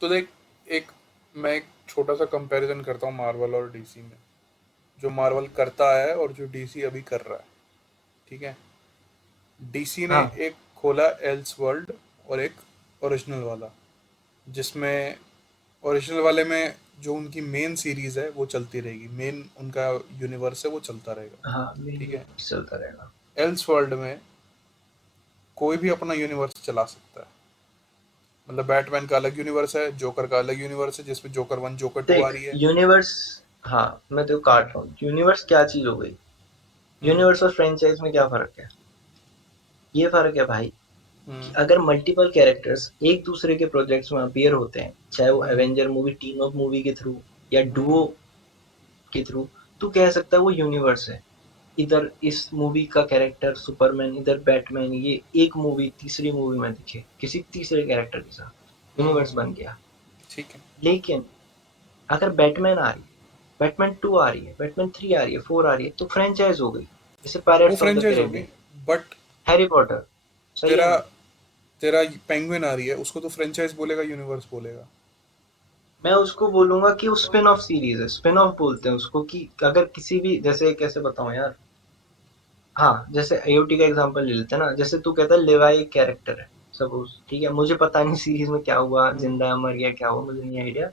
तो देख, एक मैं एक छोटा सा कंपैरिजन करता हूँ मार्वल और डीसी में। जो मार्वल करता है और जो डीसी अभी कर रहा है, ठीक है। डीसी ने हाँ एक खोला एल्स वर्ल्ड और एक ओरिजिनल वाला, जिसमें ओरिजिनल वाले में जो उनकी मेन सीरीज है वो चलती रहेगी, मेन उनका यूनिवर्स है वो चलता रहेगा, हाँ, मेन ठीक है। यूनिवर्स चलता रहेगा। एल्स वर्ल्ड में कोई भी अपना यूनिवर्स चला सकता है। मतलब बैटमैन का अलग यूनिवर्स है, जोकर का अलग यूनिवर्स है जिसमें जोकर 1 जोकर 2 आ देख रही है। यूनिवर्स, हाँ मैं तो काट रहा हूँ, यूनिवर्स क्या चीज हो गई? हम्म। यूनिवर्स और फ्रेंचाइज में क्या फर्क है? ये फर्क है भाई कि हम्म। अगर मल्टीपल कैरेक्टर्स एक दूसरे के प्रोजेक्ट्स में अपीयर होते हैं, चाहे वो हम्म। Avenger movie, team up movie के थ्रू या डुओ हम्म। के थ्रू, तू कह सकता है वो यूनिवर्स है। इधर इस मूवी का कैरेक्टर सुपरमैन, इधर बैटमैन, ये एक मूवी तीसरी मूवी में दिखे किसी तीसरे कैरेक्टर के साथ, यूनिवर्स हम्म। बन गया। ठीक है। लेकिन अगर बैटमैन आ रही है, बैटमैन 2 आ रही है, बैटमैन 3 आ रही है, 4 आ रही है, तो फ्रेंचाइज हो गई। जैसे वो पायरेट्स ऑफ द फ्रेंचाइज होगी, कैरेबियन, बट हैरी पॉटर, सही है तेरा ना? तेरा पेंगुइन आ रही है, उसको तो फ्रेंचाइज बोलेगा, यूनिवर्स बोलेगा? मैं उसको बोलूंगा कि वो स्पिन ऑफ सीरीज है, स्पिन ऑफ बोलते हैं उसको। कि अगर किसी भी, जैसे कैसे बताऊं यार, हाँ जैसे एओटी का एग्जांपल ले लेते हैं ना। जैसे तू कहता है लेवाई एक कैरेक्टर है, सपोज, ठीक है, मुझे पता नहीं सीरीज में क्या हुआ, हम्म। जिंदा है मर गया क्या हुआ, मुझे नहीं आइडिया।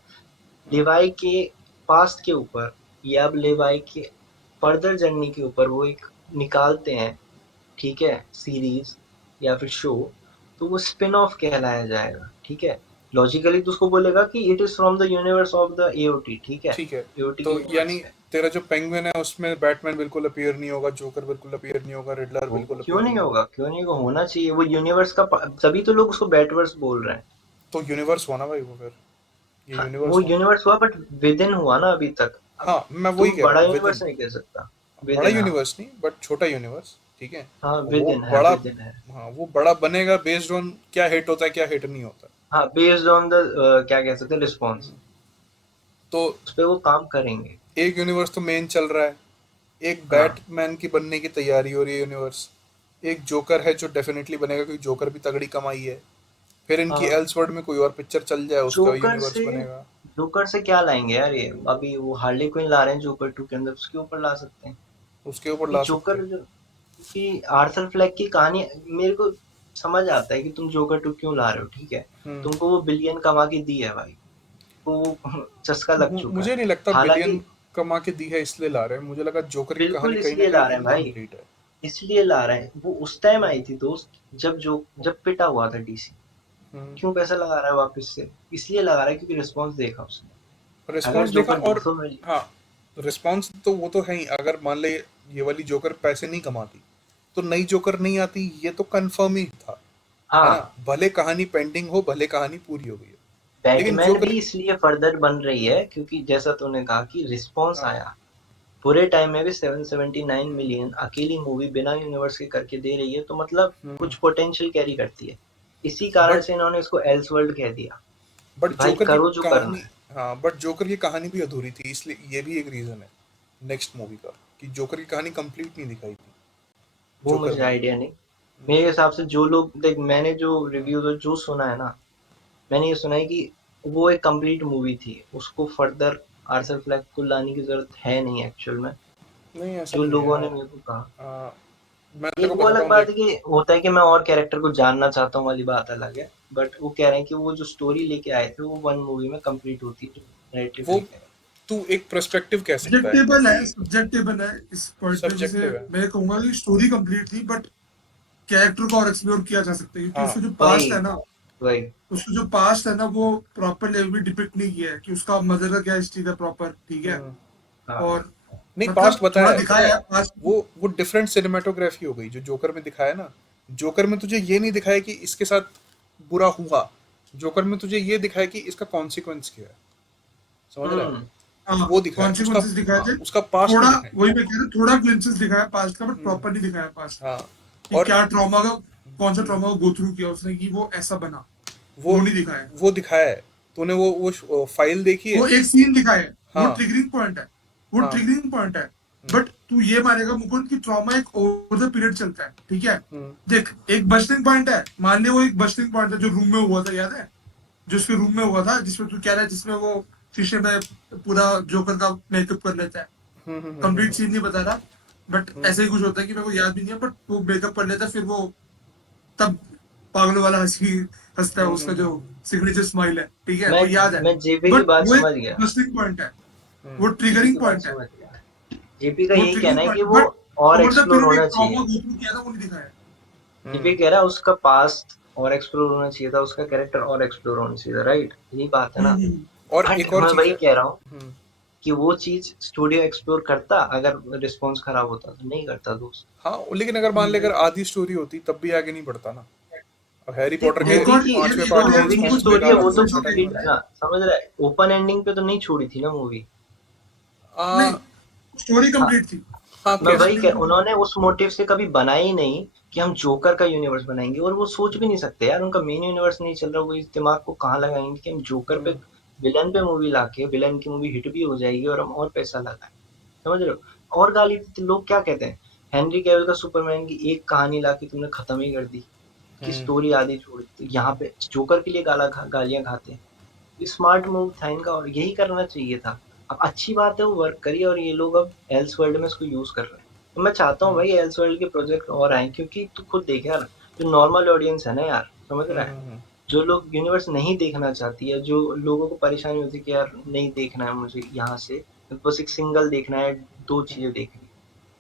लेवाई के पास्ट के ऊपर या अब लेवाई के फर्दर जर्नी के ऊपर वो एक निकालते हैं, ठीक है, सीरीज या फिर शो, तो वो स्पिन ऑफ कहलाया जाएगा, ठीक है। लॉजिकली तो उसको बोलेगा कि it is from the universe of the AOT, ठीक है, ठीक है। एओटी की तो यानी यूनिवर्स है। तेरा जो पेंगुइन है उसमें बैटमैन बिल्कुल अपीयर नहीं होगा, जोकर बिल्कुल अपीयर नहीं होगा, रिडलर वो बिल्कुल क्यों अपीयर नहीं नहीं होगा। होगा? क्यों नहीं होगा? होना चाहिए, वो यूनिवर्स का तभी तो लोग उसको बैटवर्स बोल रहे हैं। तो यूनिवर्स होना भाई, वो फिर ये हाँ वो यूनिवर्स होना। यूनिवर्स हुआ, बट विद इन हुआ ना अभी तक। अब हाँ, मैं तू वही कह रहा बड़ा हूँ, विद यूनिवर्स इन। नहीं कह सकता। विद बड़ा इन, हाँ। यूनिवर्स नहीं, बट छोटा यूनिवर्स, ठीक है। हाँ विद वो इन है, बड़ा, विद इन है। हाँ वो बड़ा बनेगा बेस्ड ऑन क्या हिट होता है क्या हिट नहीं होता। हाँ बेस्ड ऑन द, क्या कह सकते हैं, रिस्पॉन्स। तो उस पे वो काम करेंगे। एक यूनिवर्स तो मेन चल रहा है, एक हाँ बैटमैन की बनने की तैयारी हो रही है यूनिवर्स, एक जोकर है जो डेफिनेटली बनेगा क्योंकि जोकर भी तगड़ी कमाई है। फिर इनकी हाँ। एल्सवर्ड में कोई और पिक्चर चल जाए, उसका जोकर यूनिवर्स से, बनेगा। जोकर से क्या लाएंगे यार ये? अभी वो हार्ली क्विन ला रहे हैं जोकर 2 के अंदर, उसके ऊपर ला सकते हैं। उसके ऊपर कि ला सकते जोकर हैं। जो, कि आर्थर फ्लैग की कहानी, मेरे को समझ आता है कि तुम जोकर 2 क्यों ला रहे हो, ठीक है। हम्म। तुमको वो बिलियन कमा के दी है भाई, तो वो चस्का लग चुका है। मुझे नहीं लगता बिलियन हालांकि कमा के दी है इसलिए ला रहे हैं, मुझे लगा जोकर की कहानी बिल्कुल कहीं ना इसलिए ला कहीं रहे हैं भाई, इनकम्प्लीट है। इसलिए ला रहे हैं। वो उस टाइम आई हम्म। थी दोस्त, जब पिटा हुआ था डीसी। हम्म। क्यों पैसा लगा रहा है वापस से? इसलिए लगा रहा है क्योंकि रिस्पॉन्स देखा उसने। अगर रिस्पॉन्स देखा, जोकर और 200 मिलियन, हाँ, रिस्पॉन्स तो वो तो है ही। अगर मान ले ये वाली जोकर पैसे नहीं कमाती तो नई जोकर नहीं आती, ये तो कंफर्म ही था, है ना। हाँ भले कहानी पेंडिंग हो, भले कहानी पूरी हो गई है, लेकिन बैटमैन जोकर। भी इसलिए फर्दर बन रही है क्योंकि जैसा तूने कहा कि रिस्पॉन्स हाँ। आया। पूरे टाइम में भी 779 मिलियन अकेली मूवी बिना यूनिवर्स के करके दे रही है, तो मतलब कुछ पोटेंशियल कैरी करती है। इसी कारण बट से इन्होंने इसको एल्सवर्ल्ड कह दिया बट कि भाई जोकर की करो जो करना कहानी, है। हाँ बट जोकर की कहानी भी अधूरी थी, इसलिए ये भी एक रीजन है नेक्स्ट मूवी का, कि जोकर की कहानी कंप्लीट नहीं दिखाई थी वो जोकर मुझे में। आइडिया नहीं। मेरे हिसाब से जो लोग देख, मैंने जो रिव्यूज और जो सुना है ना, मैंने ये सुना है कि वो एक कंप्लीट मूवी थी, उसको फर्दर आर्थर फ्लैग को लाने की जरूरत है नहीं एक्चुअल में, नहीं, ऐसा जो नहीं है लोगों ने यार। मेरे को कहा। आ, मैं तेरे एक को वो बताता अलग हूँ, बात देख। है कि होता है कि मैं और कैरेक्टर को जानना चाहता हूँ वाली बात अलग है, बट वो कह रहे हैं कि वो जो स्टोरी लेके आए थे वो वन मूवी में कंप्लीट होती है, जो नैरेटिव वो लेके आए। तू एक पर्सपेक्टिव कह सकता है सब्जेक्टेबल है, कि सब्जेक्टेबल है इस पॉइंट पे। जैसे सब्जेक्टिव है। मैं कहूंगा कि स्टोरी कंप्लीट थी, बट कैरेक्टर को और एक्सप्लोर किया जा सकता है, क्योंकि हाँ। उसका जो वही पास्ट है ना, वही। वो प्रॉपर लेवल में डिपिक्ट नहीं किया है कि उसका मदर का क्या हिस्ट्री था प्रॉपर, ठीक है। हम्म। हाँ और नहीं, पास्ट मतलब थोड़ा बताया है, पता दिखाया है। है पास्ट। वो डिफरेंट सिनेमेटोग्राफी हो गई जो जोकर में दिखाया ना। जोकर में तुझे ये नहीं दिखाया कि इसके साथ बुरा हुआ, जोकर में तुझे ये दिखाया कि इसका कॉन्सिक्वेंस क्या है, समझ रहा है। हम्म। हाँ, वो दिखाया उसका, कॉन्सिक्वेंसेस दिखाए हाँ थे। उसका पास्ट थोड़ा, नहीं दिखाया। वही मैं कह रहा हूँ, थोड़ा ग्लिम्पसेस दिखाया पास्ट का, बट प्रॉपर नहीं दिखाया पास्ट हाँ। कि और क्या ट्रॉमा का, कौन सा ट्रॉमा को गो थ्रू किया उसने कि वो ऐसा बना। वो वो नहीं दिखाया है। वो दिखाया है। तूने वो फाइल देखी वो है? एक सीन दिखाया है, वो हाँ। ट्रिगरिंग पॉइंट है, वो हाँ। ट्रिगरिंग पॉइंट है। बट तू ये मानेगा मुकुंद की ट्रॉमा एक ओवर द पीरियड चलता है, ठीक है। देख, एक बस्टिंग पॉइंट है, मान ले वो एक बस्टिंग पॉइंट है जो रूम में हुआ था, याद है? जो उसके रूम में हुआ था, जिसमें तू कह रहा है, जिसमें वो शीशे में पूरा जोकर का मेकअप कर लेता है। कंप्लीट सीन नहीं बता रहा, बट ऐसे ही कुछ होता है कि मेरे को याद भी नहीं है, बट वो मेकअप कर लेता है, फिर वो तब पागल वाला हंसी हंसता है, उसका जो सिग्नेचर स्माइल है, ठीक है, मैं वो याद है। मैं जेपी की बट बात वो एक समझ गया, इंटरेस्टिंग पॉइंट है, वो जेपी ट्रिगरिंग की बात पॉइंट है, समझ गया। जेपी का वो यही ट्रिगरिंग कहना है पॉइंट कि है, वो बट और ओवर द एक्सप्लोर पीरियड होना एक चाहिए। ट्रॉमा गो थ्रू किया था, वो नहीं दिखाया। जेपी कह रहा है उसका पास्ट और एक्सप्लोर होना चाहिए था, उसका कैरेक्टर और एक्सप्लोर होना चाहिए था, राइट? यही बात है ना। हम्म। और बट एक और मैं चीज वही है। कह रहा हूँ हम्म, कि वो चीज स्टूडियो एक्सप्लोर करता, अगर रिस्पॉन्स खराब होता तो नहीं करता दोस्त। हाँ, लेकिन अगर मान ले अगर आधी स्टोरी होती तब भी आगे नहीं बढ़ता ना। अब हैरी देख पॉटर के एक मूवी और की यार, 5वें एक जो पार्ट और के यार मूवी की मुकुंद, रिस्पॉन्स स्टोरी है बेकार वो आता तो है, छठा नहीं कंप्लीट है बनता। ना, समझ रहा है? ओपन एंडिंग पे तो नहीं छोड़ी थी ना मूवी। नहीं, आ, स्टोरी हाँ, कंप्लीट थी। हाँ मैं कैसे? वही कह, उन्होंने उस मोटिव से कभी बनाया ही नहीं कि हम जोकर का यूनिवर्स बनाएंगे, और वो सोच भी नहीं सकते यार, उनका मेन यूनिवर्स नहीं चल रहा, वो इस दिमाग को कहाँ लगाएंगे कि हम जोकर पे, विलन पे मूवी लाके विलन की मूवी हिट भी हो जाएगी और हम और पैसा लगाएं। समझ रहे हो? और गाली देते लोग, क्या कहते हैं, हेनरी कैविल का सुपरमैन की एक कहानी लाके तुमने खत्म ही कर दी, कि स्टोरी आधी छोड़ दी, तो यहाँ पे जोकर के लिए गालियां खाते हैं। स्मार्ट मूव था इनका, और यही करना चाहिए था। अब अच्छी बात है वो वर्क करी, और ये लोग अब एल्स वर्ल्ड में इसको यूज कर रहे हैं, तो मैं चाहता हूँ भाई एल्स वर्ल्ड के प्रोजेक्ट और आए, क्योंकि तू खुद देख यार, जो नॉर्मल ऑडियंस है ना यार, समझ रहा है, जो लोग यूनिवर्स नहीं देखना चाहती है, जो लोगों को परेशानी होती है कि यार नहीं देखना है मुझे यहाँ से, बस एक सिंगल देखना है, दो चीजें देखनी है,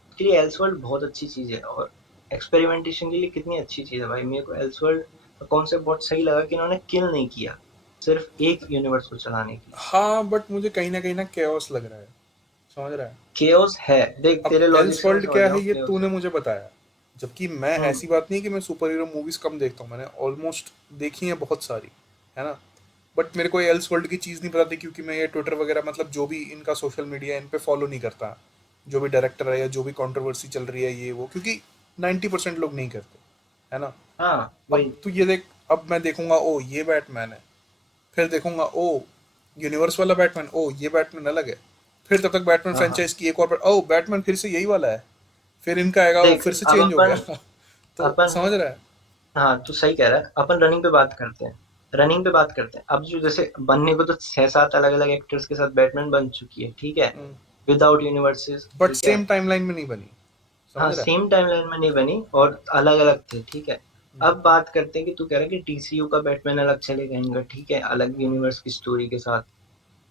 उसके लिए एल्सवर्ल्ड बहुत अच्छी चीज है, और एक्सपेरिमेंटेशन के लिए कितनी अच्छी चीज है भाई। मेरे को एल्सवर्ल्ड का कॉन्सेप्ट बहुत सही लगा कि इन्होंने किल नहीं किया, सिर्फ एक यूनिवर्स को चलाने के लिए। हाँ, बट मुझे कहीं ना केओस लग रहा है, समझ रहा है? केओस है, देख अब तेरे लॉजिक एल्स से मैं वर्ल्ड समझ क्या रहा है हूँ, ये केओस तूने है। मुझे बताया। जबकि मैं, हम्म। ऐसी बात नहीं कि मैं सुपर हीरो मूवीज कम देखता हूँ, मैंने ऑलमोस्ट देखी है बहुत सारी, है ना। बट मेरे को एल्स वर्ल्ड की चीज़ नहीं पता थी, क्योंकि मैं ये ट्विटर वगैरह, मतलब जो भी इनका सोशल मीडिया है, इन पे फॉलो नहीं करता। जो भी डायरेक्टर है या जो भी कंट्रोवर्सी चल रही है ये वो, क्योंकि 90% लोग नहीं करते, है ना। हाँ अब वही। तू ये देख, अब मैं देखूंगा ओ ये बैटमैन है, फिर देखूंगा ओ यूनिवर्स वाला बैटमैन, ओ ये बैटमैन अलग है, फिर तब तक बैटमैन हाँ हाँ, फ्रेंचाइज की एक और ओ बैटमैन फिर से यही वाला है, फिर इनका आएगा वो देख फिर से अब चेंज हो गया। अपन तो अपन समझ रहा है। हाँ तू सही कह रहा है, अपन रनिंग पे बात करते हैं। रनिंग पे बात करते हैं, अब जो जैसे बनने को तो 6-7 अलग अलग एक्टर्स के साथ बैटमैन बन चुकी है, ठीक है, विदाउट यूनिवर्सेस, बट ठीक है। सेम टाइमलाइन में नहीं बनी, हाँ समझ रहा है। सेम टाइमलाइन में नहीं बनी, और अलग अलग थे, ठीक है। अब बात करते हैं कि तू कह रहा है कि डीसीयू का बैटमैन अलग चलेगा इनका, ठीक है, अलग यूनिवर्स की स्टोरी के साथ,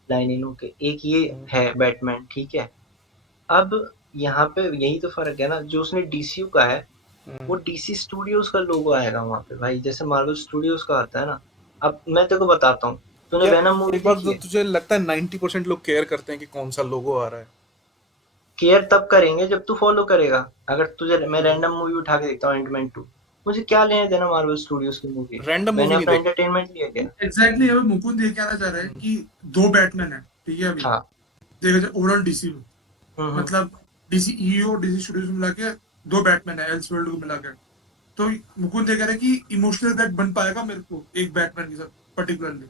लाइन इन होके एक ये है बैटमैन, ठीक है। अब यहाँ पे यही तो फर्क है ना, जो उसने डीसीयू का है वो डीसी स्टूडियोज का लोगो आएगा वहां पे भाई, जैसे मार्वल स्टूडियोज का आता है ना। अब मैं तेरे को बताता हूँ, तूने यार वेनम मूवी एक बात देखी तो है? तुझे लगता है 90% लोग केयर करते हैं कि कौन सा लोगो आ रहा है? केयर तब करेंगे जब तू फॉलो करेगा। अगर तुझे मैं रैंडम मूवी उठा के देखता हूँ एंटमैन 2, मुझे क्या लेने देना मार्वल स्टूडियोज की मूवी, रैंडम मैंने मूवी नहीं अपना देखनी। एंटरटेनमेंट लिया क्या? एग्जैक्टली, अभी मुकुंद ये कहना चाह रहा है कि दो बैटमैन है, ठीक है, अभी हाँ। देखा जाए ओवरऑल डीसी में, हम्म। मतलब डीसी ईओ डीसी स्टूडियोज मिला के दो बैटमैन है एल्स वर्ल्ड को मिला के। तो मुकुंद ये कह रहा है कि इमोशनल कनेक्ट बन पाएगा मेरे को एक बैटमैन के साथ पर्टिकुलरली।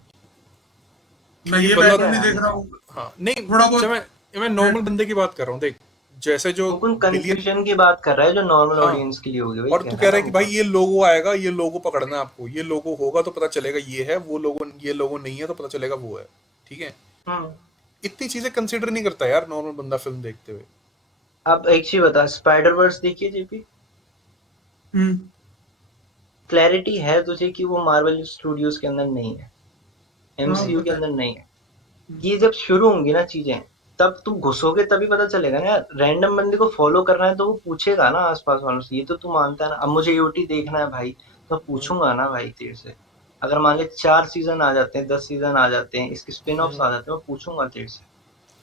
मैं क्योंकि ये बंदा, बैटमैन नहीं देख रहा हूँ, हाँ नहीं, थोड़ा जब बहुत। मैं नॉर्मल बंदे की बात कर रहा हूँ, देख, जैसे जो मुकुंद बिलियन, कंफ्यूजन की बात कर रहा है जो नॉर्मल हाँ, ऑडियंस के लिए होगी, वही और कह तू रहा कह है रहा ना है कि भाई मुकुंद। ये लोगो आएगा, ये लोगो पकड़ना है आपको, ये लोगो होगा तो पता चलेगा ये है वो लोगो, ये लोगो नहीं है तो पता चलेगा वो है, ठीक है। हम्म। इतनी चीजें कंसिडर नहीं करता यार नॉर्मल बंदा फिल्म देखते हुए। अब एक चीज बता, स्पाइडर वर्स देखिए जेपी, हम्म। क्लैरिटी है तुझे कि वो मार्वल स्टूडियोज के अंदर नहीं है, हाँ एमसीयू के पता है। अंदर नहीं है। हम्म। ये जब शुरू होंगी ना चीजें, तब तुम घुसोगे तभी पता चलेगा ना यार। रैंडम बंदे को फॉलो करना है तो वो पूछेगा ना आसपास वालों से, ये तो तू मानता है ना। अब मुझे यूटी देखना है भाई, तो पूछूंगा ना भाई तेरे से। अगर मान ले 4 सीजन आ जाते हैं, 10 सीजन आ जाते हैं, इसके स्पिन ऑफ्स आ जाते हैं, मैं पूछूंगा तेरे से।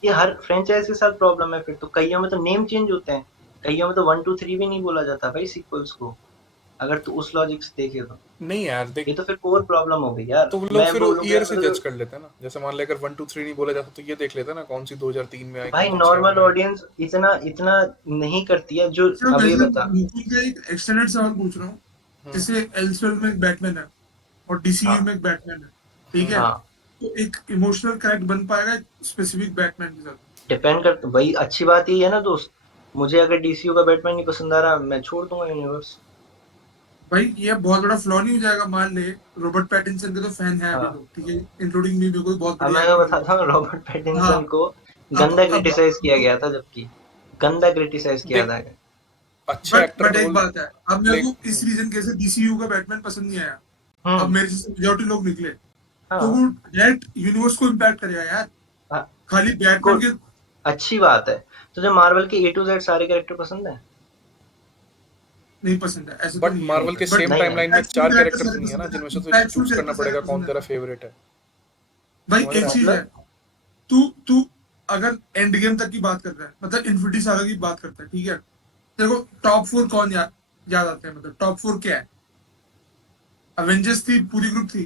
ये हर फ्रेंचाइज के साथ प्रॉब्लम है, फिर तो कईयों में तो नेम चेंज होते हैं, कईयों में तो 1 2 3 भी नहीं बोला जाता भाई सीक्वल्स को, अगर तू उस लॉजिक से देखे तो। नहीं यार देख, ये तो फिर कोर प्रॉब्लम हो गई यार, तो वो लोग मैं फिर बोलूंगा ईयर यार से मेरे जज को। कर लेते हैं ना, जैसे मान ले अगर 1 2 3 नहीं बोला जाता तो ये देख लेते हैं ना कौन सी 2003 में तो आई, भाई कौन सी 6 में नॉर्मल आई। ऑडियंस इतना इतना नहीं करती है जो। अच्छा, अब ये वैसे बता। मुकुंद का एक एक्सटेंडेड सवाल पूछ रहा हूँ। जैसे एल्सेवियर में एक बैटमैन है और डीसीयू हाँ में एक बैटमैन है, ठीक है, हाँ, तो एक इमोशनल कनेक्ट बन पाएगा स्पेसिफिक बैटमैन के साथ? डिपेंड कर, वही अच्छी बात ही है ना दोस्त। मुझे अगर डीसीयू का बैटमैन नहीं पसंद आ रहा, मैं छोड़ दूंगा यूनिवर्स। भाई ये बहुत बड़ा फ्लॉ नहीं हो जाएगा? मान ले रॉबर्ट पैटिंसन के तो फैन है अभी हाँ, लोग, ठीक है, इंक्लूडिंग मी, मेरे को बहुत अब बढ़िया मैं एक्टर बताता हूँ, रॉबर्ट हाँ। पैटिंसन को अब गंदा अब क्रिटिसाइज किया तो गया था, जबकि गंदा क्रिटिसाइज किया देख, था। अच्छे एक्टर बट एक रोल बात है, अब मेरे प्ले। को इस रीजन कैसे डीसीयू का बैटमैन पसंद नहीं आया। अब हम्म। मेरे जैसे मेजोरिटी लोग निकले, तो हाँ, वो डायरेक्ट यूनिवर्स को इम्पैक्ट करेगा यार। हाँ, खाली बैटमैन गुड, के अच्छी बात है। तुझे मार्वल के A to Z सारे कैरेक्टर पसंद है? नहीं पसंद है, ऐसे तो बट नहीं है, मार्वल के बट सेम नहीं है। टाइमलाइन में इम्पैक्टफुल 4 कैरेक्टर कैरेक्टर तो सारे नहीं है ना, पसंद है, जिनमें से तुझे इम्पैक्टफुल चूज करना कैरेक्टर सारे पड़ेगा कौन पसंद है। तेरा फेवरेट है। भाई समझ एक रहा है? चीज है, मतलब तू तू अगर एंड गेम तक की बात कर रहा है, मतलब इन्फिनिटी सागा की बात करता है, ठीक है, तेरे को टॉप फोर कौन याद आते हैं? मतलब टॉप फोर क्या है? अवेंजर्स थी, पूरी ग्रुप थी,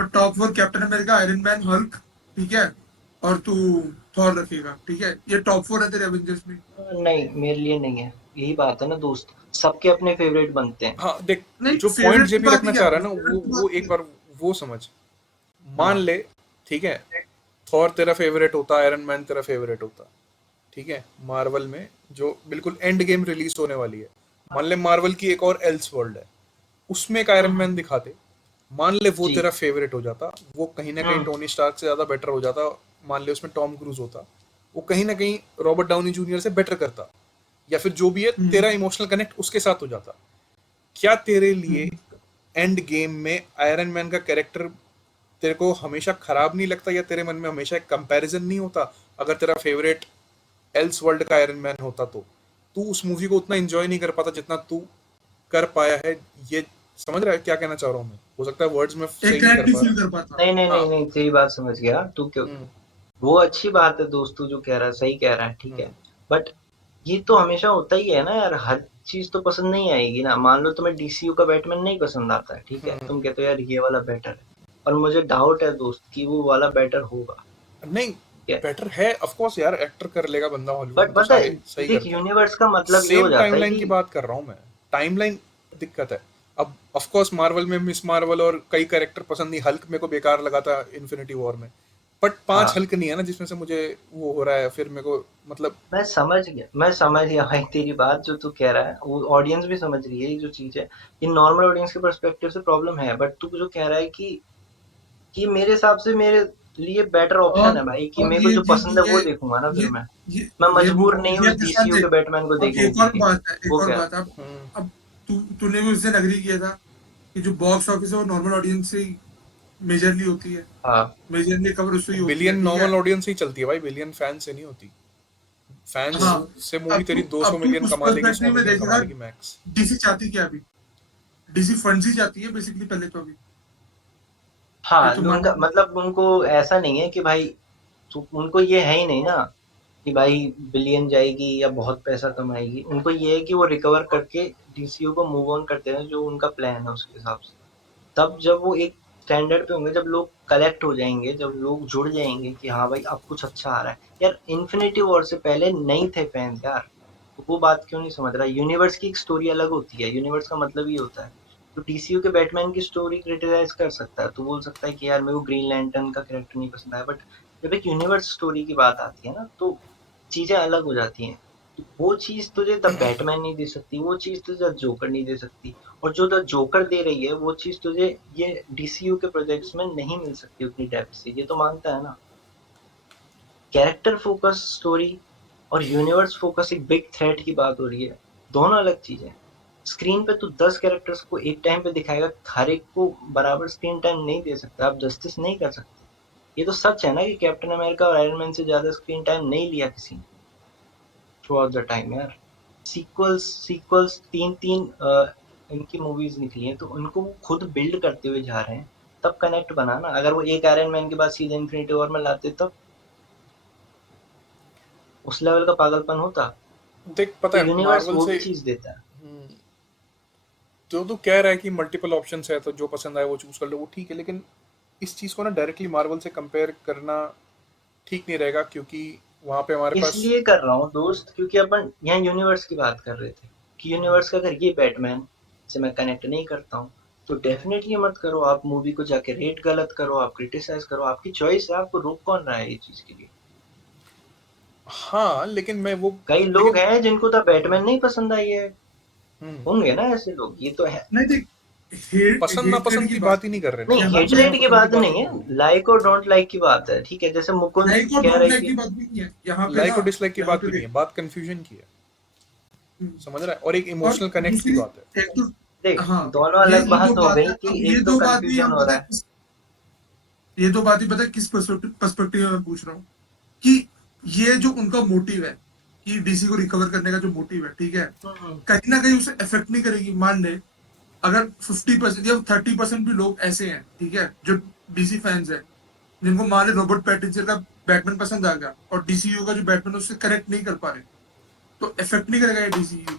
पर top four captain America, iron man, Hulk, ठीक है, और तू थॉर रखेगा, ठीक है, ये टॉप फोर है तेरे एवेंजर्स में। नहीं, मेरे लिए नहीं है। यही बात है ना दोस्त, सबके अपने फेवरेट बनते हैं। हाँ देख, नहीं, जो पॉइंट फेवरेट की जेपी बात ही रखना क्या चाह है, रहा है ना, फेवरेट की वो बात एक नहीं है। बार वो समझ। मान हाँ, ले, ठीक है, थॉर तेरा फेवरेट होता, आयरन मैन तेरा फेवरेट होता, ठीक है, मार्वल में जो बिल्कुल एंड गेम रिलीज होने वाली है, मान ले मार्वल की एक और एल्स वर्ल्ड है, उसमें एक आयरन मैन हम्म, दिखा दे, मान ले वो जी, तेरा फेवरेट हो जाता, वो कहीं ना कहीं हम्म, टोनी स्टार्क से ज्यादा बेटर हो जाता, मान ले उसमें टॉम क्रूज होता, वो कहीं ना कहीं रॉबर्ट डाउनी जूनियर से बेटर करता, या फिर जो भी है हम्म, तेरा इमोशनल कनेक्ट उसके साथ हो जाता। क्या तेरे लिए हम्म। एंड गेम में आयरन मैन का कैरेक्टर तेरे को हमेशा खराब नहीं लगता, या तेरे मन में हमेशा एक कंपैरिजन नहीं होता? अगर तेरा फेवरेट एल्स वर्ल्ड का आयरन मैन होता तो तू उस मूवी को उतना एंजॉय नहीं कर पाता जितना तू कर पाया है। ये समझ रहा है क्या कहना चाह रहा हूँ मैं? हो सकता है वर्ड्स में एक सही नहीं कर कनेक्ट नहीं पा फील रहा। कर पाता। नहीं, नहीं, नहीं, हाँ। नहीं, तेरी बात समझ गया। तू क्यों, हम्म। वो अच्छी बात है दोस्त, तू जो कह रहा है सही कह रहा है, ठीक है। हम्म। बट ये तो हमेशा होता ही है ना यार, हर चीज तो पसंद नहीं आएगी ना। मान लो तुम्हें DCU का बैटमैन नहीं पसंद आता है, ठीक है, हम्म। तुम कहते हो यार ये वाला बेटर है, और मुझे डाउट है दोस्त कि वो वाला बेटर होगा, नहीं, ठीक है। बेटर है ऑफ कोर्स यार, एक्टर कर लेगा बंदा, हॉलीवुड बट में तो पता है, सारे सही देख, करते हैं। यूनिवर्स का मतलब ये हो सेम जाता है टाइमलाइन कि की बात कर रहा हूँ मैं। टाइमलाइन दिक्कत है। अब ऑफ कोर्स मार्वल में मिस मार्वल और कई कैरेक्टर पसंद नहीं, हल्क मेरे को बेकार लगा था इन्फिनिटी वॉर में, बट 5 हाँ, हल्क नहीं है ना जिसमें से मुझे वो हो रहा है फिर मेरे को, मतलब। मैं समझ गया भाई तेरी बात जो तू कह रहा है, वो ऑडियंस भी समझ रही है ये जो चीज है। ये नॉर्मल ऑडियंस के पर्सपेक्टिव से प्रॉब्लम है, बट तू जो कह रहा है कि मेरे हिसाब से मेरे लिए बेटर ऑप्शन और है भाई, कि और मेरे को जो पसंद है ये वो देखूंगा ना फिर ये मैं। ये मैं ये मजबूर नहीं हूँ ये उस प्रशांत DCU के देख। बैटमैन को और देखने एक के और लिए। बात है, एक वो और क्या? बात है। हम्म। अब तूने भी उस दिन एग्री किया था कि जो बॉक्स ऑफिस है वो नॉर्मल ऑडियंस से ही मेजरली होती है, हाँ, मेजरली कवर उससे ही होती है, बिलियन ठीक है। नॉर्मल ऑडियंस ही चलती है भाई, बिलियन फैन से नहीं होती। फैंस हाँ, से मूवी तेरी 200 अब तू मिलियन उस कमा लेगी, 100 पर्सपेक्टिव में मिलियन कमा देखेगा, लेगी मैक्स। डीसी चाहती क्या अभी? डीसी फंड्स ही चाहती है बेसिकली, पहले तो अभी ये हाँ, तो उनका मान। मतलब उनको ऐसा नहीं है कि भाई, उनको ये है ही नहीं ना कि भाई बिलियन जाएगी या बहुत पैसा कमाएगी। उनको ये है कि वो रिकवर करके DCU को मूव ऑन करते हैं, जो उनका प्लान है उसके हिसाब से। तब जब वो एक स्टैंडर्ड पे होंगे, जब लोग कलेक्ट हो जाएंगे, जब लोग जुड़ जाएंगे कि हाँ भाई अब कुछ अच्छा आ रहा है। यार इन्फिनिटी वॉर से पहले नहीं थे फैंस यार, तो वो बात क्यों नहीं समझ रहा? यूनिवर्स की एक स्टोरी अलग होती है, यूनिवर्स का मतलब ही होता है। तो DCU के बैटमैन की स्टोरी क्रिटिसाइज कर सकता है, तो बोल सकता है कि यार मेरे को ग्रीन लैंटर्न का कैरेक्टर नहीं पसंद आया, बट जब एक यूनिवर्स स्टोरी की बात आती है ना, तो चीजें अलग हो जाती हैं। तो वो चीज तुझे द बैटमैन नहीं दे सकती, वो चीज तुझे द जोकर नहीं दे सकती, और जो द जोकर दे रही है वो चीज तुझे ये DCU के प्रोजेक्ट्स में नहीं मिल सकती उतनी डेप्थ से। ये तो मानता है ना? कैरेक्टर फोकस स्टोरी और यूनिवर्स फोकस एक बिग थ्रेट की बात हो रही है, दोनों अलग चीजें हैं। स्क्रीन पे तू 10 कैरेक्टर्स को एक टाइम पे दिखाएगा, हर एक को बराबर स्क्रीन टाइम नहीं दे सकता, आप जस्टिस नहीं कर सकते। ये तो सच है ना कि कैप्टन अमेरिका और आयरन मैन से ज्यादा स्क्रीन टाइम नहीं लिया किसी ने थ्रू आउट द टाइम यार। सीक्वल्स तीन तीन इनकी मूवीज निकली हैं, तो उनको वो खुद बिल्ड करते हुए जा रहे हैं। तब कनेक्ट बना ना, अगर वो एक आयरन मैन के बाद सीधे इन्फिनिटी वॉर में लाते तब उस लेवल का पागलपन होता। देख, तो पता है यूनिवर्स मार्वल वो भी से, चीज देता है। जो तू कह रहा है कि मल्टीपल ऑप्शंस है तो जो पसंद आए वो चूज कर लो, वो ठीक है, लेकिन इस चीज को ना डायरेक्टली मार्वल से कंपेयर करना ठीक नहीं रहेगा, क्योंकि वहां पे हमारे पास। इसलिए कर रहा हूँ दोस्त, क्योंकि अपन यहाँ यूनिवर्स की बात कर रहे थे कि यूनिवर्स का अगर ये बैटमैन से मैं कनेक्ट नहीं करता हूँ, तो डेफिनेटली मत करो। आप मूवी को जाके रेट गलत करो, आप क्रिटिसाइज करो, आपकी चॉइस है, आपको रोक कौन रहा है ये चीज के लिए? हाँ लेकिन मैं वो, कई लोग लेकिन हैं जिनको तो बैटमैन नहीं पसंद आई है, हम्म, होंगे ना ऐसे लोग, ये तो है। नहीं देख, पसंद हेटरेड नापसंद की की बात बात ही नहीं कर रहे ना, नहीं, यहाँ पे हेटरेट की पसंद नापसंद की बात बात ही नहीं नहीं है, लाइक और डोंट लाइक की बात है, ठीक है। जैसे मुकुंद लाइक और कह रहा डोंट है लाइक कि की बात भी नहीं है यहाँ है। पे लाइक ना। और डिसलाइक की यहाँ बात पे भी नहीं देख। है, बात कंफ्यूजन की है, हम्म, समझ रहा है, और एक और इमोशनल कनेक्ट की दूसरी बात है। एक तो देख, हाँ, दोनों अलग ये बात दो हो बात गई है। कि अब ये एक तो दो बात भी कंफ्यूजन हम हो पता रहा है है। ये दो बात ही पता है किस पर्सपेक्टिव में मैं पूछ रहा हूँ कि ये जो उनका मोटिव है कि डीसी को रिकवर करने का जो मोटिव है, ठीक है, हम्म, कहीं ना कहीं उसे इफेक्ट नहीं करेगी। मान ले अगर 50% या 30% भी लोग ऐसे हैं, ठीक है, जो डीसी फैंस है, जिनको मान ले रॉबर्ट पैटिंसन का बैटमैन पसंद आ गया और डीसीयू का जो बैटमैन उससे कनेक्ट नहीं कर पा रहे, तो इफेक्ट नहीं करेगा ये डीसीयू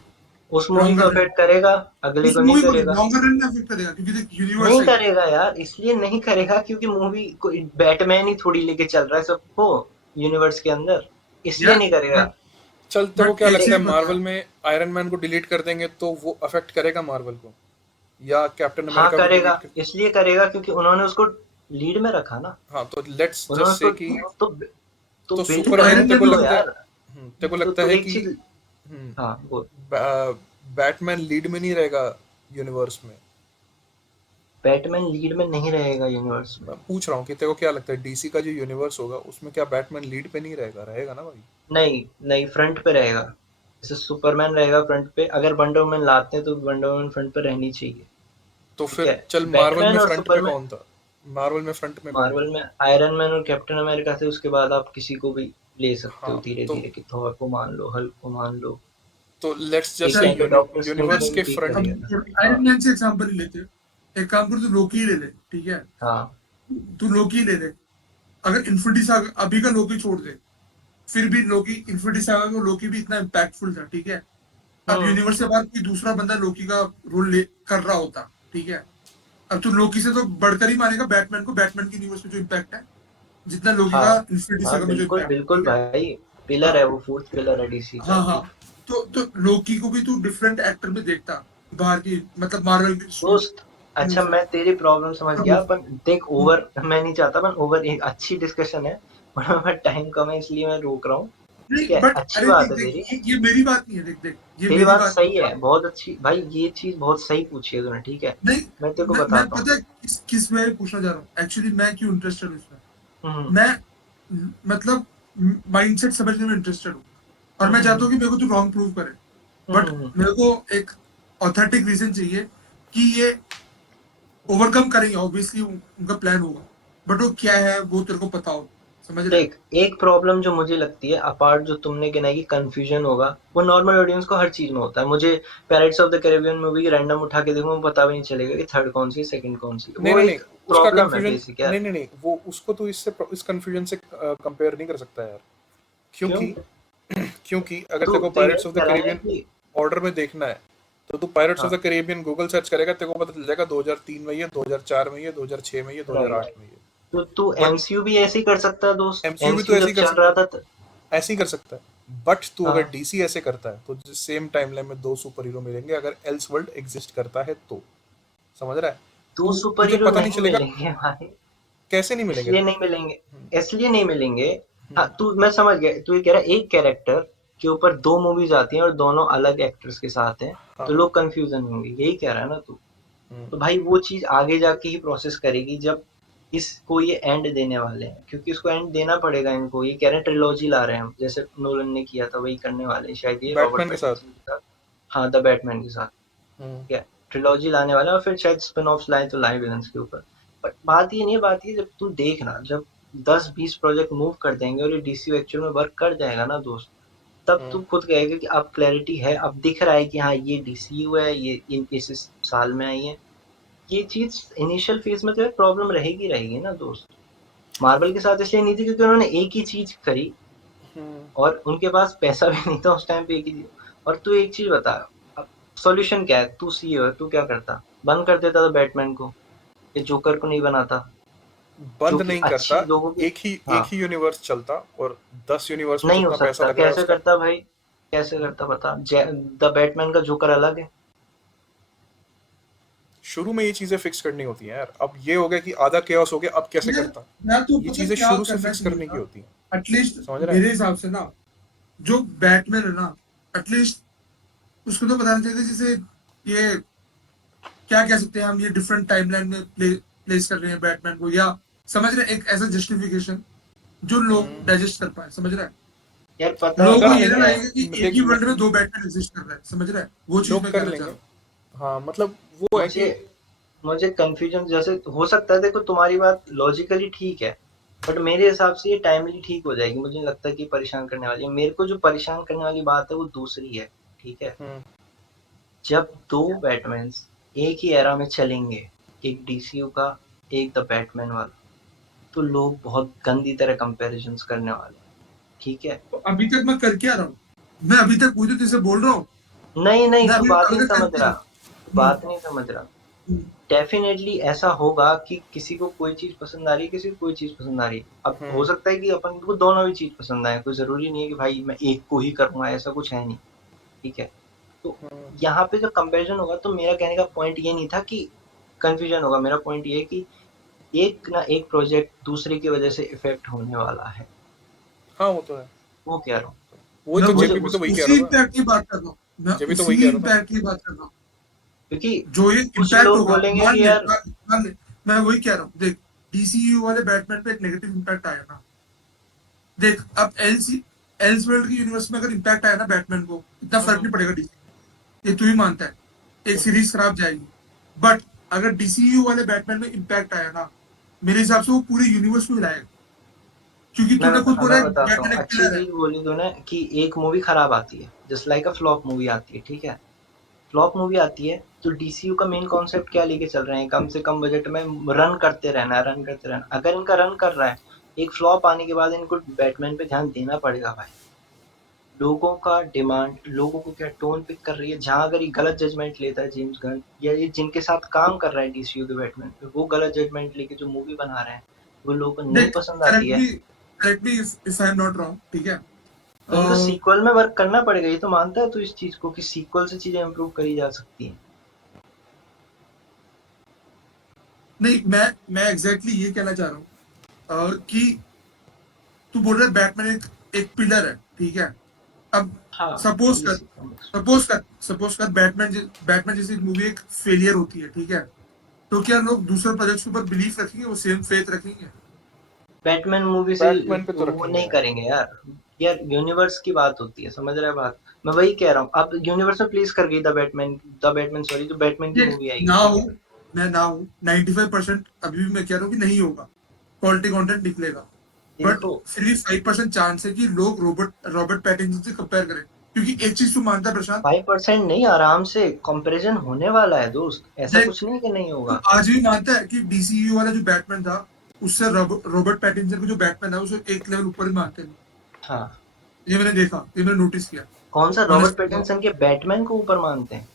उस मूवी को लॉन्गर रन। अफेक्ट करेगा, अगले उस को नहीं मूवी को करेगा। लॉन्गर रन में इफेक्ट करेगा क्योंकि देख यूनिवर्स नहीं है ये। करेगा यार, इसलिए नहीं करेगा क्योंकि मूवी को बैटमैन ही थोड़ी लेके चल रहा है सबको यूनिवर्स के अंदर, इसलिए यार नहीं करेगा। बट चल तेरे को बट क्या एक लगता है, चीज बता। मार्वल में आयरन मैन को डिलीट कर देंगे तो वो अफेक्ट करेगा मार्वल को, या कैप्टन हाँ अमेरिका को करेगा, डिलीट कर। इसलिए करेगा क्योंकि उन्होंने उसको लीड में रखा ना। हाँ तो लेट्स उन्होंने जस्ट से उसको कि, तो तो बिल्ड सुपरमैन आयरन तेरे करने मैन को भी दो लगता है, यार। तेरे को लगता तो है एक कि चीज, हाँ वो बैटमैन लीड में नहीं रहेगा यूनिवर्स में। बैटमैन लीड में नहीं रहेगा यूनिवर्स में। मैं पूछ रहा हूँ कि तेरे को क्या लगता है, डीसी का जो यूनिवर्स होगा उसमें क्या बैटमैन लीड पे नहीं रहेगा, रहेगा ना भाई। नहीं नहीं, फ्रंट पे रहेगा। जैसे सुपरमैन रहेगा फ्रंट पे, अगर वंडर वुमन लाते हैं तो वंडर वुमन फ्रंट पे रहनी चाहिए। तो ठीक फिर है, चल मार्वल में बैटमैन और फ्रंट पे सुपरमैन। कौन था, मार्वल में फ्रंट में कौन था। मार्वल में आयरन मैन और कैप्टन अमेरिका थे, उसके बाद आप किसी को भी ले सकते हो हाँ धीरे धीरे, कि थॉर को मान लो, हल्क को मान लो। तो लेट्स जस्ट एक से चल टाइम पे डॉक्टर स्ट्रेंज यूनिवर्स ने भी के ठीक कर फ्रंट। दिया था। अब हाँ आयरन मैन से एग्जांपल ही लेते हैं। एक काम कर, तू लोकी ले ले, ठीक है, हाँ। तू लोकी ले ले। अगर इन्फिनिटी सागा अभी का लोकी छोड़ दे, फिर भी लोकी इन्फिनिटी सागा में लोकी भी इतना इम्पैक्टफुल था, ठीक है। अब हम्म। यूनिवर्स के बाद कोई दूसरा बंदा लोकी का रोल ले कर रहा होता, ठीक है। अब तू लोकी से तो बढ़कर ही मानेगा बैटमैन को, बैटमैन की यूनिवर्स में जो इम्पैक्ट है, जितना लोकी हाँ का इन्फिनिटी हाँ, सागा में जो बिल्कुल इम्पैक्ट, बिल्कुल ठीक है। भाई, पिलर हाँ है वो, फोर्थ पिलर है डीसी का हाँ हाँ। अभी। तो लोकी को भी तू डिफरेंट एक्टर में देखता, बाहर की मतलब मार्वल की दोस्त, अच्छा यूनिवर्स मैं तेरी प्रॉब्लम समझ गया, में। पर देख, ओवर मैं नहीं चाहता, पर ओवर एक अच्छी डिस्कशन है पर टाइम कम है इसलिए मैं रोक रहा हूँ। नहीं ठीक है, बट अच्छी अरे बात देख है देख, तेरी। ये मेरी बात नहीं है, देख देख, ये तेरी मेरी बात बात नहीं सही है। है, बहुत अच्छी भाई, ये चीज बहुत सही पूछी है तूने, ठीक है। नहीं, मैं तेरे को मैं बताता हूँ। पता है किस में पूछना चाह रहा हूँ एक्चुअली, मैं क्यों इंटरेस्टेड हूँ इसमें। हम्म मैं मतलब माइंडसेट समझने में इंटरेस्टेड हूँ, और हम्म मैं चाहता हम्म हूँ कि मेरे को तू रॉन्ग प्रूव करे। हम्म बट हम्म, हम्म। मेरे को एक ऑथेंटिक रीजन चाहिए कि ये ओवरकम करेंगे, ऑब्वियसली उनका प्लान होगा, बट वो क्या है वो तेरे को पता हो, समझ रहे हैं। देख, एक प्रॉब्लम जो मुझे लगती है, अपार्ट जो तुमने गिनाई कि कंफ्यूजन होगा, वो नॉर्मल ऑडियंस को हर चीज में होता है। मुझे parrots of the Caribbean movie random उठा के देखूं, पता भी नहीं चलेगा कि थर्ड कौन सी सेकंड कौन सी, नहीं वो नहीं नहीं, एक उसका प्रॉब्लम है कंफ्यूजन, बेसिक यार। नहीं नहीं नहीं, वो उसको तो इससे इस कंफ्यूजन से कंपेयर नहीं कर सकता यार, क्यों? क्योंकि क्योंकि अगर तू तेरे को तो यही पायरेट्स ऑफ द कह रहा है कैरिबियन कि ऑर्डर में देखना है, तो तू पायरेट्स ऑफ द हाँ, कैरिबियन गूगल सर्च करेगा, तेरे को पता चल जाएगा 2003 में ये, 2004 में ये, 2006 में ये, राइट। 2008 में ये। तो तू बट एमसीयू भी ऐसे ही कर सकता है दोस्त, एमसीयू भी तो एमसीयू ऐसे जब ही कर चल रहा सकता था है, ऐसे ही कर सकता है, बट तू अगर हाँ, डीसी ऐसे करता है तो सेम टाइमलाइन में दो सुपर हीरो मिलेंगे, अगर एल्स वर्ल्ड एग्जिस्ट करता है तो, समझ रहा है, दो तू सुपर तुझे हीरो पता नहीं नहीं चलेगा मिलेंगे भाई। कैसे नहीं मिलेंगे। इसलिए नहीं मिलेंगे, हम्म, इसलिए नहीं मिलेंगे। हाँ, हम्म, तू, मैं समझ गया, तू ये कह रहा है एक कैरेक्टर के ऊपर दो मूवीज आती हैं और दोनों अलग एक्टर्स के साथ हैं, तो हाँ, लोग कंफ्यूजन होंगे, यही कह रहा है ना तू। हम्म, तो भाई वो चीज आगे जाके ही प्रोसेस करेगी, जब इसको ये एंड देने वाले हैं, क्योंकि इसको एंड देना पड़ेगा इनको। ये कह रहे हैं ट्रिलॉजी ला रहे हैं हम, जैसे नोलन ने किया था वही करने वाले हैं शायद, ये रॉबर्ट बैटमैन के साथ। पैटिंसन के साथ। हाँ, द बैटमैन के साथ। हम्म, ठीक है, ट्रिलॉजी लाने वाला है, और फिर शायद स्पिन ऑफ्स लाए तो लाए विलन्स के ऊपर। बट बात ये नहीं है, बात ये, जब तू देखना, जब 10-20 प्रोजेक्ट मूव कर देंगे और ये डीसी एक्चुअल में वर्क कर जाएगा ना दोस्त, तब हम्म, तू खुद कहेगा कि अब क्लैरिटी है, अब दिख रहा है कि हाँ ये डीसीयू है, ये इस साल में आई है। ये चीज इनिशियल फेज में तो प्रॉब्लम रहेगी रहेगी ना दोस्त। मार्वल के साथ इसलिए नहीं थी क्योंकि उन्होंने एक ही चीज करी, हम्म। और उनके पास पैसा भी नहीं था उस टाइम पे एक ही चीज। और तू एक चीज बता, अब सॉल्यूशन क्या है? तू सीईओ है, तू क्या करता? बंद कर देता था बैटमैन को, या जोकर को नहीं बनाता, जो बंद कि नहीं करता, अच्छी लोगों की। एक हाँ, ही यूनिवर्स चलता, और 10 यूनिवर्स में नहीं हो जितना पैसा सकता, लग रहा है कैसे उसका। करता भाई? कैसे करता बता? द बैटमैन का जोकर अलग है। शुरू में ये चीजें फिक्स करनी होती हैं यार, अब ये हो गया कि आधा केओस हो गया, अब कैसे यार करता, यार तू ये पता चीजें क्या शुरू से करना फिक्स चाहिए करने की था, होती हैं, एटलीस्ट समझ रहा है। मेरे हिसाब से ना, जो बैटमैन है ना, एटलीस्ट उसको तो बताना चाहिए था, जैसे ये क्या कह सकते हैं हम, ये डिफरेंट टाइमलाइन में प्लेस कर रहे हैं बैटमैन को, या समझ रहे हैं, एक ऐसा जस्टिफिकेशन जो लोग डाइजेस्ट कर पाए, समझ रहे हैं। यार पता है लोगों को क्या कर ये लेंगे। ना है, लगेगा कि एक देख ही वर्ल्ड में दो बैटमैन एग्जिस्ट कर रहे हैं, समझ रहे हैं, वो चीज लोग मैं कर कहना चाह लेंगे। रहा हूँ। हाँ मतलब वो है मुझे कि मुझे कंफ्यूजन जैसे हो सकता है, देखो तुम्हारी बात लॉजिकली ठीक है, बट मेरे हिसाब से ये टाइमली ठीक हो जाएगी, मुझे नहीं लगता कि परेशान करने वाली है। मेरे को जो परेशान करने वाली बात है वो दूसरी है, ठीक है। हम्म, जब दो बैटमैन्स एक ही एरा में चलेंगे, एक डीसीयू का, एक द बैटमैन वाला, तो लोग बहुत गंदी तरह कंपैरिजंस करने वाले हैं, ठीक है। तो अभी तक मैं करके आ रहा हूँ, मैं अभी तक पूरी तुझसे बोल रहा हूँ, नहीं नहीं, मैं तू अभी बात अभी नहीं तक समझ करके आ रहा, रहा हूँ। तू बात नहीं समझ रहा। हम्म, डेफिनेटली ऐसा होगा कि किसी को कोई चीज पसंद आ रही है, किसी को कोई चीज पसंद आ रही है। अब हो हम्म, सकता है कि अपन को दोनों ही चीज पसंद आए, कोई जरूरी नहीं है कि भाई मैं एक को ही करूंगा, ऐसा कुछ है नहीं, ठीक है। तो हम्म। यहाँ पे जो कंपैरिजन होगा, तो मेरा कहने का पॉइंट ये नहीं था कि कंफ्यूजन होगा, मेरा पॉइंट ये है कि एक ना एक प्रोजेक्ट दूसरे की वजह से इफेक्ट होने वाला है, हाँ वो तो है। वो कह रहा हूँ। वही मैं तो मुझे जेपी भी तो वही कह उसी रहा था। इम्पैक्ट की बात कर रहा हूँ, मैं जेपी तो उसी वही कह रहा था। इम्पैक्ट की बात कर रहा हूँ। क्योंकि जो ये कुछ इम्पैक्ट लोग होगा, बोलेंगे मान कि ले यार, मान ले, मैं वही कह रहा हूँ, देख डीसीयू वाले बैटमैन पे एक नेगेटिव इम्पैक्ट आया ना, देख अब एल्सवर्ल्ड की यूनिवर्स में अगर इम्पैक्ट आया ना बैटमैन को, इतना फर्क हम्म, नहीं पड़ेगा डीसी, ये तू ही मानता है, एक हम्म, सीरीज खराब जाएगी। बट अगर डीसीयू वाले बैटमैन में इम्पैक्ट आया ना, मेरे हिसाब से वो पूरे यूनिवर्स को हिलाएगा, क्योंकि तूने खुद बोला मैं है बताता हूँ, बैटमैन एक अच्छी पिलर है। चीज बोली तूने कि एक मूवी खराब आती है, just like a flop movie आती है, ठीक है। फ्लॉप मूवी आती है तो डीसीयू का मेन कॉन्सेप्ट क्या लेके चल रहे हैं, कम से कम बजट में रन करते रहना है, रन करते रहना। अगर इनका रन कर रहा है, एक फ्लॉप आने के बाद इनको बैटमैन पे ध्यान देना पड़ेगा भाई। लोगों का डिमांड, लोगों को क्या टोन पिक कर रही है, जहां अगर ये गलत जजमेंट लेता है जेम्स गन, या ये जिनके साथ काम कर रहा है डीसीयू के बैटमैन पे, वो गलत जजमेंट लेके जो मूवी बना रहे हैं, वो लोगों को नहीं देख, पसंद आती करेक्ट है, भी, करेक्ट भी if I am not wrong, ठीक है। तो इनको सीक्वल में वर्क करना पड़ेगा। ये तो मानता है तू इस चीज को कि सीक्वल से चीजें इंप्रूव करी जा सकती हैं। नहीं, मैं एग्जैक्टली ये कहना चाह रहा हूँ कि तू बोल रहा है बैटमैन एक एक पिलर है, ठीक है। अब हाँ, सपोज कर डीसी कॉमिक्स। सपोज कर बैटमैन जैसी एक मूवी एक फेलियर होती है, ठीक है, तो क्या लोग दूसरे प्रोजेक्ट्स के ऊपर बिलीफ रखेंगे, वो सेम फेथ रखेंगे? बैटमैन मूवी से बैटमैन पे तो वो रखेंगे नहीं यार। करेंगे यार। यार यूनिवर्स की बात होती है, समझ रहा है बात। मैं वही कह रहा हूँ, अब यूनिवर्स में प्लीज कर गई द बैटमैन सॉरी, जो बैटमैन की देख, मूवी आएगी, ना ठीक हो, है। मैं ना हूँ 95% अभी भी मैं कह रहा हूँ कि नहीं होगा, क्वालिटी कंटेंट निकलेगा। बट देखो, फिर भी 5% चांस है कि लोग रॉबर्ट रॉबर्ट पैटिंसन से कंपेयर करें, क्योंकि एक चीज तू मानता है प्रशांत। 5% नहीं, आराम से कंपैरिजन होने वाला है दोस्त, ऐसा देख, कुछ नहीं कि नहीं तू होगा। आज भी मानता है कि डीसीयू वाला जो बैटमैन था, उससे रॉबर्ट पैटिंसन को जो बैटमैन है उसे एक लेवल ऊपर ही मानते हैं। हाँ, ये मैंने देखा, ये मैंने नोटिस किया। कौन सा रॉबर्ट ऑनेस्टली, पैटिंसन के बैटमैन को ऊपर मानते हैं?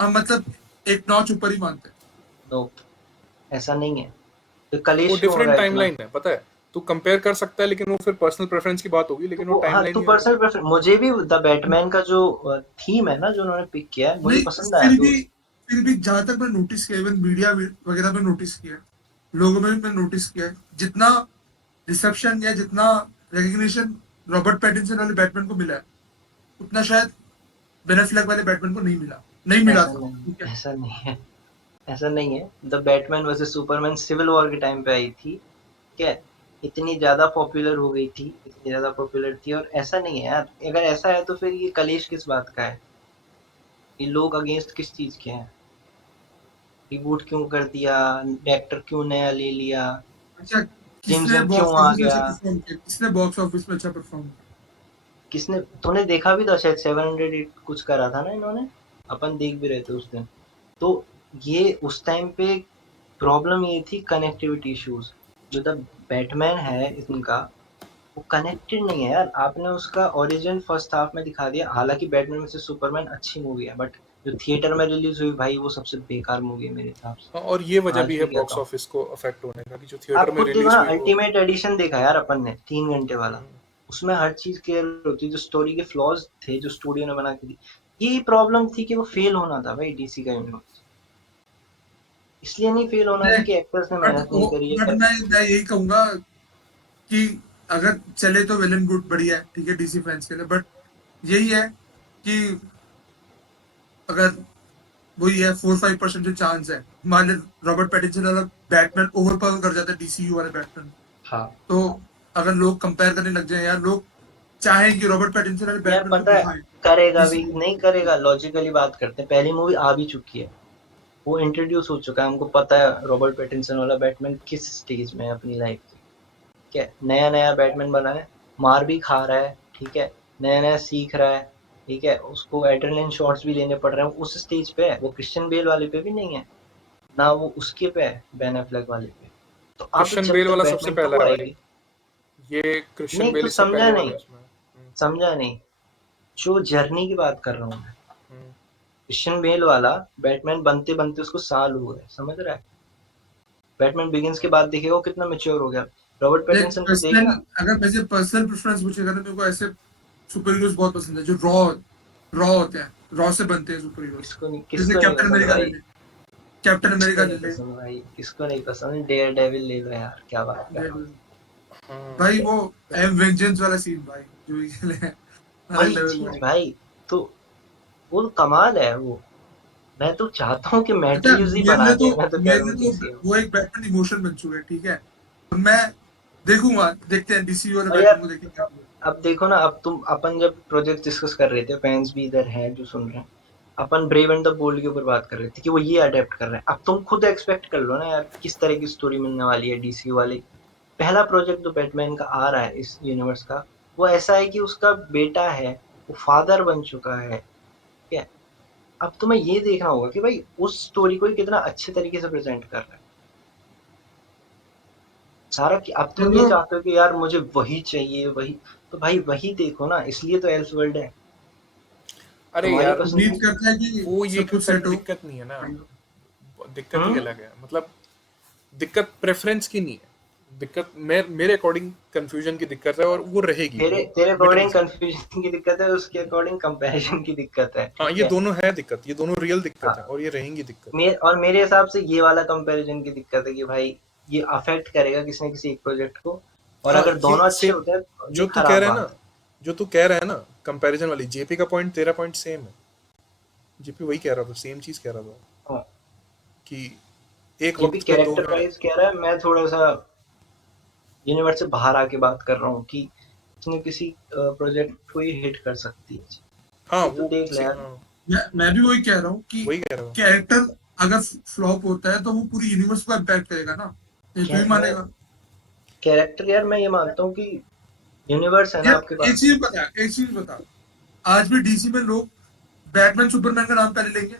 हम मतलब एक नॉच ऊपर ही मानते हैं। नो, ऐसा नहीं है। तो वो कलेश क्यों हो रहा डिफरेंट है इतना? टाइमलाइन है पता है। तू कंपेयर कर सकता है लेकिन वो फिर पर्सनल प्रेफरेंस की बात होगी, लेकिन वो तो हाँ, टाइमलाइन तू ही अलग है। पर्सनल प्रेफरेंस, मुझे भी द बैटमैन का जो थीम है ना, जो उन्होंने पिक किया है, मुझे नहीं, पसंद आया दोस्त। फिर भी जहां तक मैं नोटिस किया, इवन मीडिया वगैरह में नोटिस किया, लोगों में भी मैं नोटिस किया, जितना रिसेप्शन या जितना रिकग्निशन रॉबर्ट पैटिंसन वाले बैटमैन को मिला है, उतना शायद बेन एफ्लेक वाले बैटमैन को नहीं मिला ऐसा था, नहीं, ठीक है। ऐसा नहीं है, ऐसा नहीं है। The Batman versus Superman civil war के टाइम पे आई थी, ठीक है। इतनी ज्यादा पॉपुलर हो गई थी, इतनी ज्यादा पॉपुलर थी, और ऐसा नहीं है यार। अगर ऐसा है तो फिर ये कलेश किस बात का है? ये लोग अगेंस्ट किस चीज के हैं? रिबूट क्यों कर दिया? डायरेक्टर क्यों नया ले लिया? अच्छा, जेम्स किसने गन क्यों बॉक्स आ ऑफिस में गया? अच्छा परफॉर्म किया, किसने बॉक्स ऑफिस में अच्छा परफॉर्म किया? किसने? तूने देखा भी था शायद, 700 कुछ करा था ना इन्होंने, अपन देख भी रहे थे उस दिन। तो ये उस टाइम पे प्रॉब्लम ये थी, कनेक्टिविटी इश्यूज। जो द बैटमैन है इनका, वो कनेक्टेड नहीं है यार। आपने उसका ओरिजिन फर्स्ट हाफ में दिखा दिया, हालांकि बैटमैन में से सुपरमैन अच्छी मूवी है, बट जो थिएटर में रिलीज हुई भाई, वो सबसे बेकार मूवी है मेरे हिसाब से। हाँ, और ये वजह आज भी है भी कहता बॉक्स हूँ। ऑफिस को अफेक्ट होने का कि जो थिएटर आप में खुद देखो रिलीज ना, हुई वो। अल्टीमेट एडिशन देखा यार अपन ने, 3 घंटे वाला। उसमें हर चीज क्लियर होती, जो स्टोरी के फ्लॉज थे जो स्टूडियो ने बना के दी। यही प्रॉब्लम थी कि वो फेल होना था भाई, डीसी का यूनिवर्स। इसलिए नहीं फेल होना था देख, कि एक्टर्स ने बट मेहनत नहीं करी बट है। मैं यही कहूंगा कि अगर चले तो वेल एंड गुड, बढ़िया है, ठीक है, डीसी फैंस के लिए। बट यही है कि अगर वही है 4-5% जो चांस है। मान ले रॉबर्ट पैटिंसन वाला बैटमैन ओवर पावर कर जाता है डीसीयू वाले बैटमैन, हाँ तो अगर लोग कंपेयर करने लग जाए यार, लोग चाहें कि रॉबर्ट पैटिंसन वाले यार, बैटमैन को पता है दिखाएं करेगा भी डीसीयू। नहीं करेगा, लॉजिकली बात करते हैं, पहली मूवी आ भी चुकी है, वो इंट्रोड्यूस हो चुका है, हमको पता है रॉबर्ट पैटिंसन वाला बैटमैन किस स्टेज में है अपनी लाइफ की। ठीक है, नया नया बैटमैन बना है, मार भी खा रहा है, ठीक है, नया नया सीख रहा है, ठीक है, उसको एड्रेनलिन शॉट्स भी लेने पड़ रहे हैं, उस स्टेज पे है वो, क्रिश्चियन बेल वाले पे भी नहीं है ना, वो उसके पे है बेन एफ्लेक वाले पे। तो अब क्रिश्चियन जब बेल तक वाला सबसे बैटमैन पहला टू है भाई, आएगी। ये क्रिश्चियन नहीं बेल तो इससे समझा पहले वाला नहीं, है इसमें। समझा नहीं, जो जर्नी की बात कर रहा हूँ मैं, हम्म। क्रिश्चियन बेल वाला बैटमैन बनते बनते उसको साल हुए हैं, समझ रहा है, बैटमैन बिगिंस के बाद देखेगा वो कितना मेच्योर हो गया। रॉबर्ट देख पैटिंसन को पर्सनल, देखना। अगर मुझे पर्सनल प्रेफरेंस पूछेगा ना, मेरे को ऐसे सुपर हीरोज बहुत पसंद है जो रॉ रॉ होते हैं, रॉ से बनते हैं सुपर हीरोज। जैसे किसको नहीं कैप्टन पसंद अमेरिका ले भाई, ले, कैप्टन किसको अमेरिका नहीं ले ले। पसंद भाई, किसको नहीं पसंद, डेयर डेविल ले लो यार, क्या बात कर रहा हूँ। भाई वो एम वेंजेंस वाला सीन भाई जो ये खेले हैं, अलग वही लेवल चीज भाई। भाई, तो वो तो कमाल है वो। मैं तो चाहता हूँ कि अच्छा मैट्रिक्स ही बना दे, मैं तो कह मेरे रहा हूँ लिए तो डीसी। वो एक बैटमैन इमोशन बन चुका है, ठीक है। तो मैं देखूंगा, देखते हैं डीसी वाले और बैटमैन यार को, देखेंगे क्या होगा। अब देखो ना, अब तुम अपन जब प्रोजेक्ट डिस्कस कर रहे थे, फैंस भी इधर हैं जो सुन रहे हैं, अपन ब्रेव एंड द बोल्ड के ऊपर बात कर रहे थे कि वो ये अडेप्ट कर रहे हैं, अब तुम खुद एक्सपेक्ट कर लो ना यार किस तरह की स्टोरी मिलने वाली है डीसी वाली। पहला प्रोजेक्ट जो बैटमैन का आ रहा है इस यूनिवर्स का, वो ऐसा है कि उसका बेटा है, वो फादर बन चुका है, ठीक है। अब तुम्हें ये देखना होगा कि भाई उस स्टोरी को ये कितना अच्छे तरीके से प्रेजेंट कर रहा है सारा, कि अब तुम ये चलो, चाहते हो कि यार मुझे वही चाहिए वही, तो भाई वही देखो ना, इसलिए तो एल्स वर्ल्ड है अरे तुम्हारी यार, पसंद उम्मीद की। करते हैं कि वो ये सब कुछ सेट हो। दिक्कत नहीं है ना, दिक्कत ही हम्म। अलग है, मतलब दिक्कत प्रेफरेंस की नहीं है, दिक्कत मेरे अकॉर्डिंग कंफ्यूजन की दिक्कत है, और वो रहेगी, तेरे वो तेरे मिट नहीं अकॉर्डिंग सकती। कंफ्यूजन की दिक्कत है, उसके अकॉर्डिंग कंपैरिजन की दिक्कत है, हाँ, ठीक ये है। दोनों है दिक्कत, ये दोनों रियल दिक्कत है, हाँ, और ये रहेंगी दिक्कत। और मेरे हिसाब से ये वाला कंपैरिजन की दिक्कत है कि भाई ये अफेक्ट करेगा किसी न किसी एक प्रोजेक्ट को, और हाँ, अगर ये दोनों अच्छे सेम, होते हैं तो ये जो तू कह खराब रहा है ना, बात है। जो तू कह रहा है ना, कंपैरिजन वाली, जेपी का पॉइंट तेरा पॉइंट सेम है, जेपी वही कह रहा था, सेम चीज कह रहा था हाँ, कि एक ये भी वक्त पे कैरेक्टर दोनों है। वाइज कह रहा है, मैं थोड़ा सा यूनिवर्स से बाहर आके बात कर रहा हूँ कि किसी न किसी प्रोजेक्ट को ये हिट कर सकती है। हाँ ये तो वो देख ले यार। हाँ, मैं भी वही कह रहा हूँ कि वही कह रहा हूँ। कैरेक्टर अगर फ्लॉप होता है तो वो पूरी यूनिवर्स को इम्पैक्ट करेगा ना, ये तू ही मैं मानेगा। कैरेक्टर यार, मैं ये मानता हूँ कि यूनिवर्स है ना यार आपके एक पास। चीज बता, एक चीज बता, आज भी डीसी में लोग बैटमैन सुपरमैन का नाम पहले लेंगे,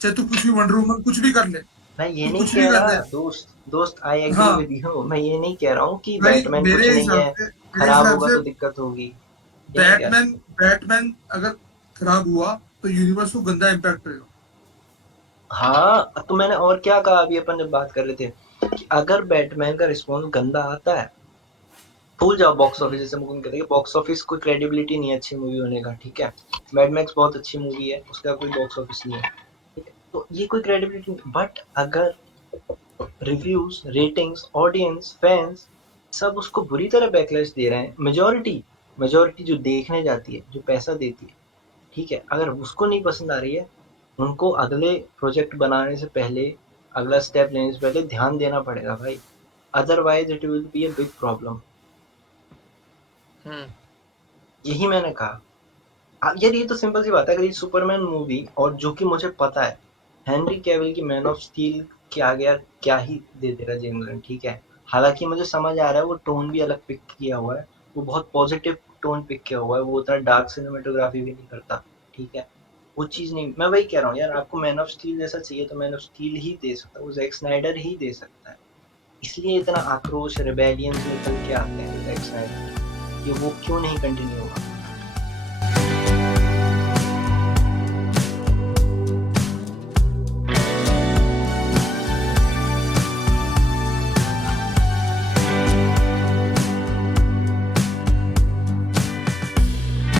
चाहे तू कुछ भी वंडर वुमन कुछ भी कर ले, मैं ये तू नहीं कुछ भी कह कर रहा ले। दोस्त, दोस्त आई एग्री हाँ विद यू, मैं ये नहीं कह रहा हूँ कि भाई, बैटमैन मेरे कुछ नहीं हिसाब है, से मेरे खराब हिसाब होगा से तो दिक्कत होगी, ये नहीं कह रहा। बैटमैन बैटमैन अगर खराब हुआ तो यूनिवर्स को गंदा इम्पैक्ट करेगा। हाँ तो मैंने और क्या कहा अभी अपन जब बात कर रहे थे कि अगर बैटमैन का रिस्पॉन्स गंदा आता है, भूल जाओ बॉक्स ऑफिस, जैसे मुकुंद कहते हैं बॉक्स ऑफिस कोई क्रेडिबिलिटी नहीं है अच्छी मूवी होने का, ठीक है। मैड मैक्स बहुत अच्छी मूवी है, उसका कोई बॉक्स ऑफिस नहीं है, ठीक है, तो ये कोई क्रेडिबिलिटी नहीं, बट अगर रिव्यूज, रेटिंग्स, ऑडियंस, फैंस सब उसको बुरी तरह बैकलैश दे रहे हैं, मेजोरिटी जो देखने जाती है, जो पैसा देती है, ठीक है, अगर उसको नहीं पसंद आ रही है, उनको अगले प्रोजेक्ट बनाने से पहले, अगला स्टेप लेने से पहले ध्यान देना पड़ेगा भाई, otherwise it will be a big problem. Hmm. यही मैंने कहा। यार ये तो सिंपल सी बात है, अगर ये सुपरमैन मूवी, और जो कि मुझे पता है हेनरी कैविल की मैन ऑफ स्टील के आगे यार क्या ही दे देगा जेम्स गन, ठीक है। हालांकि मुझे समझ आ रहा है वो टोन भी अलग पिक किया हुआ है, वो बहुत पॉजिटिव टोन पिक किया हुआ है, वो उतना डार्क सिनेमेटोग्राफी भी नहीं करता, ठीक है। वो चीज नहीं, मैं वही कह रहा हूँ यार, आपको मैन ऑफ स्टील जैसा चाहिए तो मैन ऑफ स्टील ही दे सकता है, वो जैक स्नाइडर ही दे सकता है। इसलिए इतना आक्रोश, रिबेलियंस निकल के आते हैं जैक स्नाइडर, कि वो क्यों नहीं कंटिन्यू होगा।